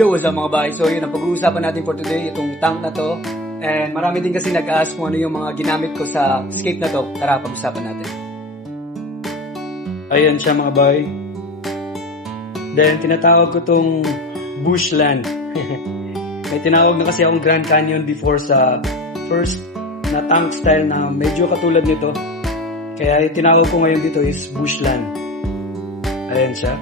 Yo, what's up mga bahay? So yun, ang pag-uusapan natin for today, itong tank na to. And marami din kasi nag-ask kung ano yung mga ginamit ko sa escape na to. Tara, pag-usapan natin. Ayan siya mga bahay. Then, tinatawag ko tong bushland. May tinawag na kasi akong Grand Canyon before sa first na tank style na medyo katulad nito. Kaya tinawag ko ngayon dito is bushland. Ayan siya.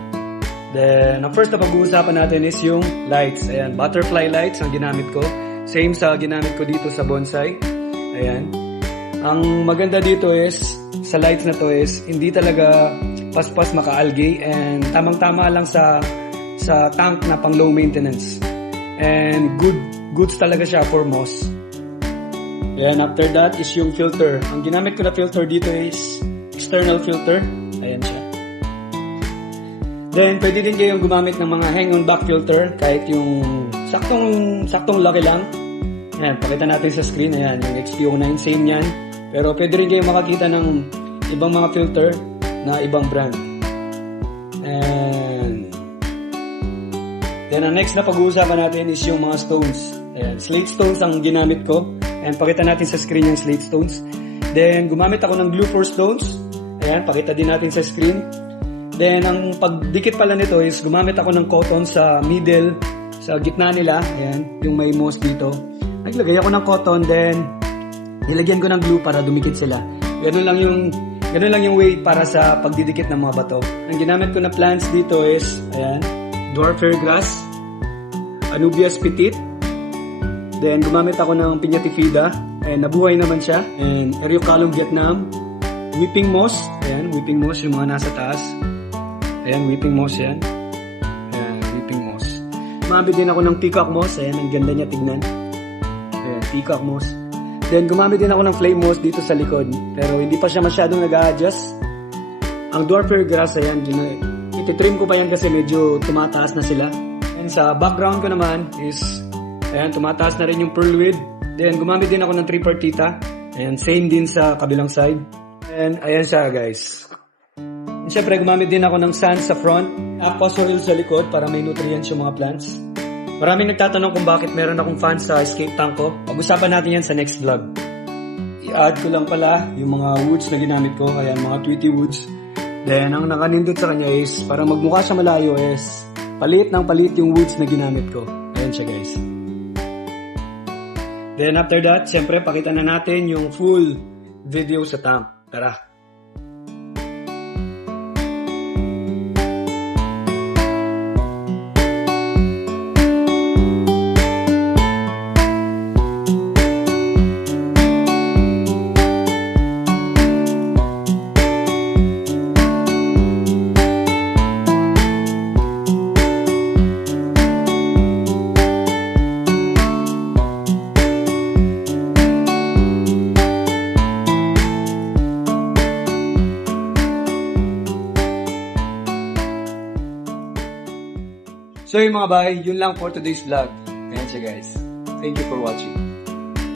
Then, ang first na pag-uusapan natin is yung lights. Ayan, butterfly lights ang ginamit ko. Same sa ginamit ko dito sa bonsai. Ayan. Ang maganda dito is, sa lights na to is, hindi talaga paspas maka-algae and tamang-tama lang sa tank na pang low maintenance. And goods talaga siya for moss. Ayan, after that is yung filter. Ang ginamit ko na filter dito is external filter. Ayan siya. Then, pwede din kayong gumamit ng mga hang-on-back filter, kahit yung saktong laki lang. Ayan, pakita natin sa screen. Ayan, yung XP09, same yan. Pero pwede rin kayong makakita ng ibang mga filter na ibang brand. And then, ang next na pag-uusapan natin is yung mga stones. Ayan, slate stones ang ginamit ko. Ayan, pakita natin sa screen yung slate stones. Then, gumamit ako ng glue for stones. Ayan, pakita din natin sa screen. Then, ang pagdikit pala nito is gumamit ako ng cotton sa middle, sa gitna nila. Ayan, yung may moss dito. Naglagay ako ng cotton, then nilagyan ko ng glue para dumikit sila. Ganun lang yung way para sa pagdidikit ng mga bato. Ang ginamit ko na plants dito is, ayan, dwarf hair grass, Anubias petit. Then, gumamit ako ng Pinyatifida. And nabuhay naman siya. And Eriocalum Vietnam. Weeping moss. Ayan, weeping moss yung mga nasa taas. Ayan, weeping moss yan. Ayan, weeping moss. Gumamit din ako ng peacock moss. Ayan, ang ganda niya tignan. Ayan, peacock moss. Then, gumamit din ako ng flame moss dito sa likod. Pero hindi pa siya masyadong nag-a-adjust. Ang dwarf hair grass, ayan, ititrim ko pa yan kasi medyo tumataas na sila. And sa background ko naman is, ayan, tumataas na rin yung pearlweed. Then, gumamit din ako ng tripartita. Ayan, same din sa kabilang side. And, ayan siya, guys. And syempre, gumamit din ako ng sand sa front, aqua soil sa likod para may nutrients yung mga plants. Maraming nagtatanong kung bakit meron akong fan sa escape tank ko. Pag-usapan natin yan sa next vlog. I-add ko lang pala yung mga woods na ginamit ko, ayan, mga tweety woods. Then, ang nakanindot sa kanya is, para magmukha siya malayo is, palit yung woods na ginamit ko. Ayan siya, guys. Then, after that, syempre, pakita na natin yung full video sa tank. Tara! So yung mga bahay, yun lang for today's vlog. Ayan siya guys. Thank you for watching.